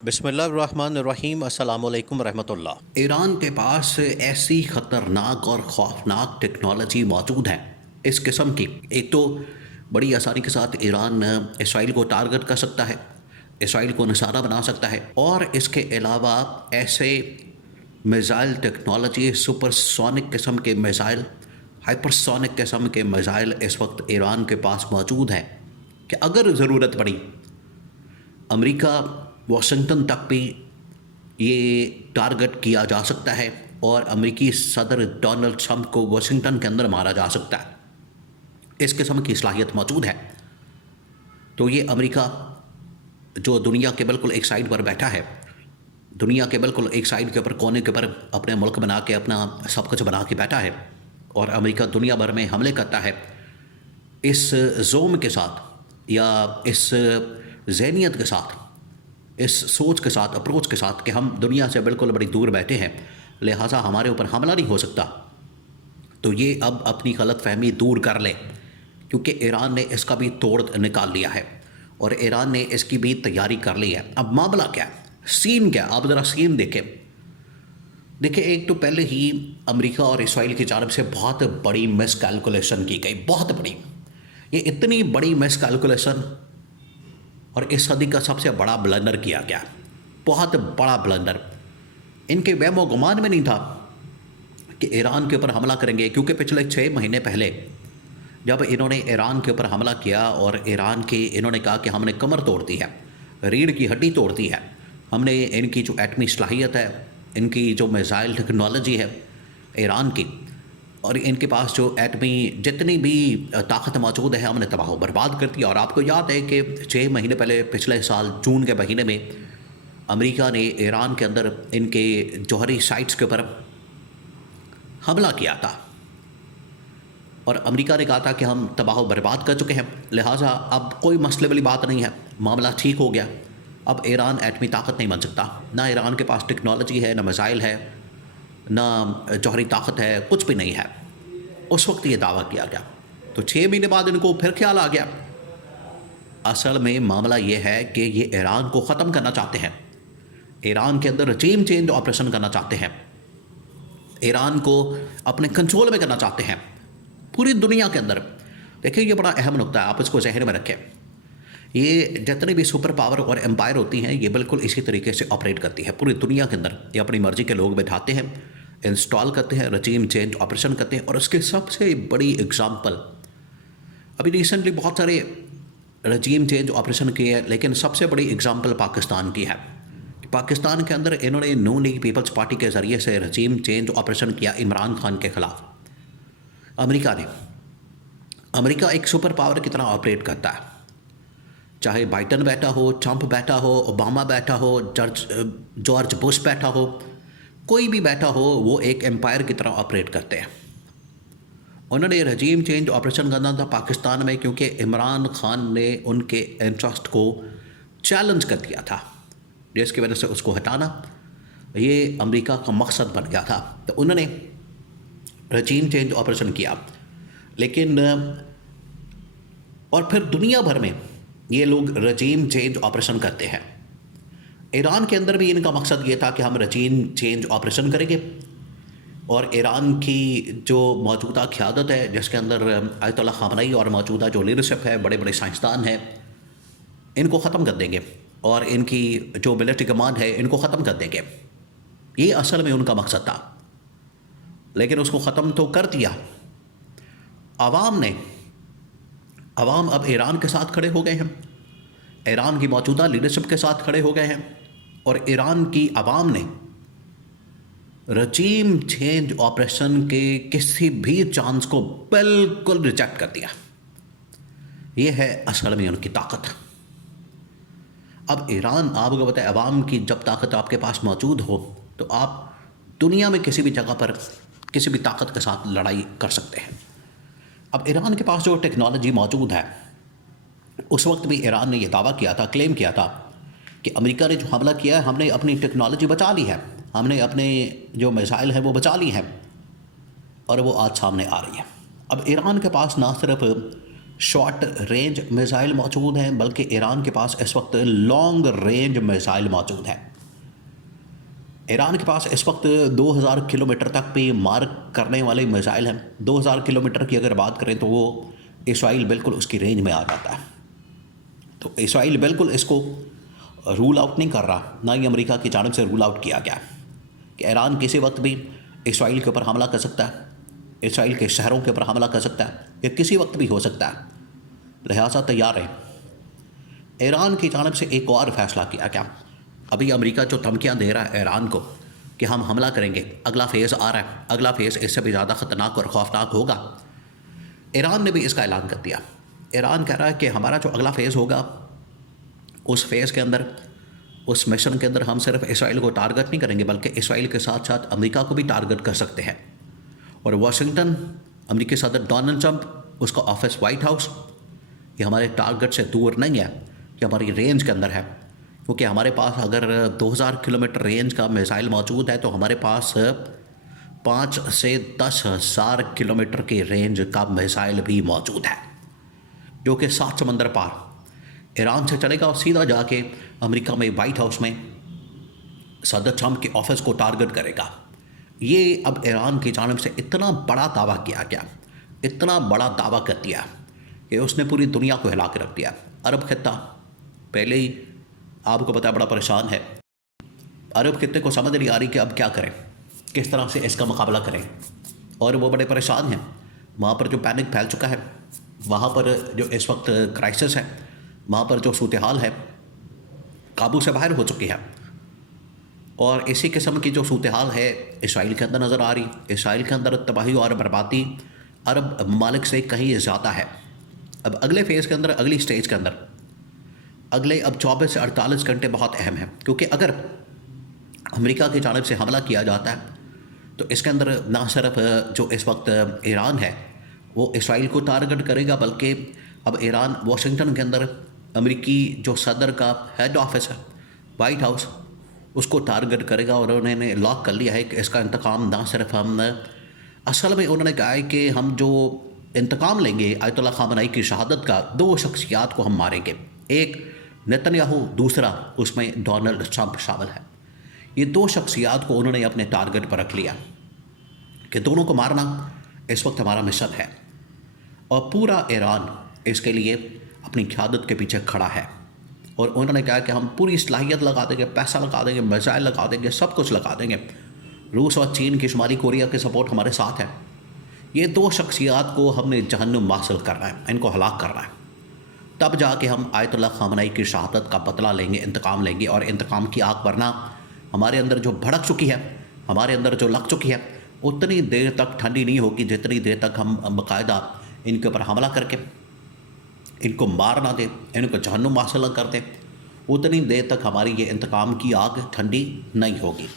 बिस्मिल्लाहिर्रहमानिर्रहीम अस्सलामुअलैकुम रहमतुल्लाह। ईरान के पास ऐसी ख़तरनाक और ख़ौफनाक टेक्नोलॉजी मौजूद है इस किस्म की। एक तो बड़ी आसानी के साथ ईरान इसराइल को टारगेट कर सकता है, इसराइल को निशाना बना सकता है, और इसके अलावा ऐसे मिज़ाइल टेक्नोलॉजी, सुपरसोनिक किस्म के मिज़ाइल, हाइपरसोनिक किस्म के मिज़ाइल इस वक्त ईरान के पास मौजूद हैं कि अगर ज़रूरत पड़ी अमेरिका वाशिंगटन तक भी ये टारगेट किया जा सकता है और अमेरिकी सदर डोनाल्ड ट्रंप को वाशिंगटन के अंदर मारा जा सकता है। इस किस्म की सलाहियत मौजूद है। तो ये अमेरिका जो दुनिया के बिल्कुल एक साइड पर बैठा है, दुनिया के बिल्कुल एक साइड के ऊपर, कोने के ऊपर अपने मुल्क बना के, अपना सब कुछ बना के बैठा है, और अमेरिका दुनिया भर में हमले करता है इस जोम के साथ या इस ज़हनियत के साथ, इस सोच के साथ, अप्रोच के साथ कि हम दुनिया से बिल्कुल बड़ी दूर बैठे हैं, लिहाजा हमारे ऊपर हमला नहीं हो सकता। तो ये अब अपनी गलत फहमी दूर कर ले, क्योंकि ईरान ने इसका भी तोड़ निकाल लिया है और ईरान ने इसकी भी तैयारी कर ली है। अब मामला क्या है, सीन क्या है, आप ज़रा सीन देखें। देखिए, एक तो पहले ही अमेरिका और इसराइल की जानब से बहुत बड़ी मिसकैलकुलेशन की गई, बहुत बड़ी। ये इतनी बड़ी मिसकैलकुलेशन और इस सदी का सबसे बड़ा ब्लंडर किया गया, बहुत बड़ा ब्लंडर। इनके वहमो गुमान में नहीं था कि ईरान के ऊपर हमला करेंगे, क्योंकि पिछले 6 महीने पहले जब इन्होंने ईरान के ऊपर हमला किया और ईरान की इन्होंने कहा कि हमने कमर तोड़ दी है, रीढ़ की हड्डी तोड़ दी है, हमने इनकी जो एटमी सलाहियत है, इनकी जो मिसाइल टेक्नोलॉजी है ईरान की, और इनके पास जो एटमी जितनी भी ताकत मौजूद है, हमने तबाह बर्बाद कर दिया। और आपको याद है कि 6 महीने पहले, पिछले साल जून के महीने में, अमेरिका ने ईरान के अंदर इनके जौहरी साइट्स के ऊपर हमला किया था और अमेरिका ने कहा था कि हम तबाह बर्बाद कर चुके हैं, लिहाजा अब कोई मसले वाली बात नहीं है, मामला ठीक हो गया। अब ईरान एटमी ताकत नहीं बन सकता, ना ईरान के पास टेक्नोलॉजी है, ना मिसाइल है, ना जौहरी ताकत है, कुछ भी नहीं है। उस वक्त ये दावा किया गया। तो 6 महीने बाद इनको फिर ख्याल आ गया। असल में मामला ये है कि ये ईरान को ख़त्म करना चाहते हैं, ईरान के अंदर रजीम चेंज ऑपरेशन करना चाहते हैं, ईरान को अपने कंट्रोल में करना चाहते हैं पूरी दुनिया के अंदर। देखिए, ये बड़ा अहम नुकता है, आप इसको जहन में रखें। ये जितनी भी सुपर पावर और एम्पायर होती हैं, ये बिल्कुल इसी तरीके से ऑपरेट करती है पूरी दुनिया के अंदर। ये अपनी मर्ज़ी के लोग बैठाते हैं, इंस्टॉल करते हैं, रजीम चेंज ऑपरेशन करते हैं। और उसकी सबसे बड़ी एग्जांपल, अभी रिसेंटली बहुत सारे रजीम चेंज ऑपरेशन किए हैं, लेकिन सबसे बड़ी एग्जांपल पाकिस्तान की है। पाकिस्तान के अंदर इन्होंने नून लीग पीपल्स पार्टी के ज़रिए से रजीम चेंज ऑपरेशन किया इमरान खान के ख़िलाफ़। अमेरिका ने, अमेरिका एक सुपर पावर की तरह ऑपरेट करता है, चाहे बाइडन बैठा हो, ट्रंप बैठा हो, ओबामा बैठा हो, जॉर्ज बुश बैठा हो, कोई भी बैठा हो, वो एक एम्पायर की तरह ऑपरेट करते हैं। उन्होंने रजीम चेंज ऑपरेशन करना था पाकिस्तान में, क्योंकि इमरान खान ने उनके इंटरेस्ट को चैलेंज कर दिया था, जिसकी वजह से उसको हटाना ये अमेरिका का मकसद बन गया था। तो उन्होंने रजीम चेंज ऑपरेशन किया, लेकिन और फिर दुनिया भर में ये लोग रजीम चेंज ऑपरेशन करते हैं। ईरान के अंदर भी इनका मकसद ये था कि हम रजीम चेंज ऑपरेशन करेंगे, और ईरान की जो मौजूदा क़यादत है, जिसके अंदर आयतुल्लाह ख़ामेनी और मौजूदा जो लीडरशिप है, बड़े बड़े साइंसदान हैं, इनको ख़त्म कर देंगे, और इनकी जो मिलिट्री कमांड है, इनको ख़त्म कर देंगे। ये असल में उनका मकसद था, लेकिन उसको ख़त्म तो कर दिया आवाम ने। अवाम अब ईरान के साथ खड़े हो गए हैं, ईरान की मौजूदा लीडरशिप के साथ खड़े हो गए हैं, और ईरान की अवाम ने रजीम चेंज ऑपरेशन के किसी भी चांस को बिल्कुल रिजेक्ट कर दिया। यह है असल में उनकी ताकत। अब ईरान, आपको पता है, अवाम की जब ताकत आपके पास मौजूद हो, तो आप दुनिया में किसी भी जगह पर किसी भी ताकत के साथ लड़ाई कर सकते हैं। अब ईरान के पास जो टेक्नोलॉजी मौजूद है, उस वक्त भी ईरान ने यह दावा किया था, क्लेम किया था कि अमेरिका ने जो हमला किया है, हमने अपनी टेक्नोलॉजी बचा ली है, हमने अपने जो मिसाइल हैं वो बचा ली हैं, और वो आज सामने आ रही है। अब ईरान के पास ना सिर्फ शॉर्ट रेंज मिसाइल मौजूद हैं, बल्कि ईरान के पास इस वक्त लॉन्ग रेंज मिसाइल मौजूद हैं। ईरान के पास इस वक्त 2000 किलोमीटर तक भी मार करने वाले मिसाइल हैं। 2000 किलोमीटर की अगर बात करें तो वो इसराइल बिल्कुल उसकी रेंज में आ जाता है। तो इसराइल बिल्कुल इसको रूल आउट नहीं कर रहा, ना ही अमेरिका की जानिब से रूल आउट किया गया कि ईरान किसी वक्त भी इसराइल के ऊपर हमला कर सकता है, इसराइल के शहरों के ऊपर हमला कर सकता है, ये किसी वक्त भी हो सकता है। लिहाजा तैयार है। ईरान की जानिब से एक और फैसला किया गया। अभी अमेरिका जो धमकियाँ दे रहा है ईरान को कि हम हमला करेंगे, अगला फेज़ आ रहा है, अगला फेज़ इससे भी ज़्यादा ख़तरनाक और खौफनाक होगा। ईरान ने भी इसका ऐलान कर दिया। ईरान कह रहा है कि हमारा जो अगला फेज़ होगा, उस फेज़ के अंदर, उस मिशन के अंदर हम सिर्फ इसराइल को टारगेट नहीं करेंगे, बल्कि इसराइल के साथ साथ अमेरिका को भी टारगेट कर सकते हैं। और वाशिंगटन, अमेरिकी सदर डोनाल्ड ट्रंप, उसका ऑफिस वाइट हाउस, ये हमारे टारगेट से दूर नहीं है, ये हमारी रेंज के अंदर है। क्योंकि हमारे पास अगर 2000 किलोमीटर रेंज का मिसाइल मौजूद है तो हमारे पास 5 से 10,000 किलोमीटर की रेंज का मिसाइल भी मौजूद है, जो कि 7 समंदर पार ईरान से चलेगा और सीधा जाके अमेरिका में वाइट हाउस में सदर ट्रंप के ऑफिस को टारगेट करेगा। ये अब ईरान की जानिब से इतना बड़ा दावा किया गया, इतना बड़ा दावा कर दिया कि उसने पूरी दुनिया को हिला के रख दिया। अरब खित्ता पहले ही आपको पता है बड़ा परेशान है। अरब खित्ते को समझ नहीं आ रही कि अब क्या करें, किस तरह से इसका मुकाबला करें, और वो बड़े परेशान हैं। वहाँ पर जो पैनिक फैल चुका है, वहाँ पर जो इस वक्त क्राइसिस है, वहाँ पर जो सूरत हाल है काबू से बाहर हो चुकी है। और इसी किस्म की जो सूरत हाल है इसराइल के अंदर नज़र आ रही। इसराइल के अंदर तबाही और बर्बादी अरब ममालिक से कहीं ज़्यादा है। अब अगले फेज़ के अंदर, अगली स्टेज के अंदर, अगले अब 24 से 48 घंटे बहुत अहम है। क्योंकि अगर अमेरिका की जानिब से हमला किया जाता है तो इसके अंदर ना सिर्फ जो इस वक्त ईरान है वो इसराइल को टारगेट करेगा, बल्कि अब ईरान वाशिंगटन के अंदर अमेरिकी जो सदर का हेड ऑफिस है, वाइट हाउस, उसको टारगेट करेगा। और उन्होंने लॉक कर लिया है कि इसका इंतकाम ना सिर्फ हम, असल में उन्होंने कहा है कि हम जो इंतकाम लेंगे आयतुल्लाह ख़ामेनी की शहादत का, 2 शख्सियात को हम मारेंगे। एक नेतन्याहू, दूसरा उसमें डोनाल्ड ट्रंप शामिल है। ये 2 शख्सियात को उन्होंने अपने टारगेट पर रख लिया कि दोनों को मारना इस वक्त हमारा मिशन है। और पूरा ईरान इसके लिए अपनी क़यादत के पीछे खड़ा है। और उन्होंने कहा कि हम पूरी सलाहियत लगा देंगे, पैसा लगा देंगे, मिसाइल लगा देंगे, सब कुछ लगा देंगे। रूस और चीन की शुमाली कोरिया की सपोर्ट हमारे साथ है। ये 2 शख्सियात को हमने जहन्नुम हासिल करना है, इनको हलाक करना है। तब जाके हम आयतुल्लाह ख़ामेनी की शहादत का बदला लेंगे, इंतकाम लेंगे। और इंतकाम की आग, वरना हमारे अंदर जो भड़क चुकी है, हमारे अंदर जो लग चुकी है, उतनी देर तक ठंडी नहीं होगी जितनी देर तक हम बाकायदा इनके ऊपर हमला करके इनको मार ना दें, इनको जहन्नुम हासिल न कर दें। उतनी देर तक हमारी ये इंतकाम की आग ठंडी नहीं होगी।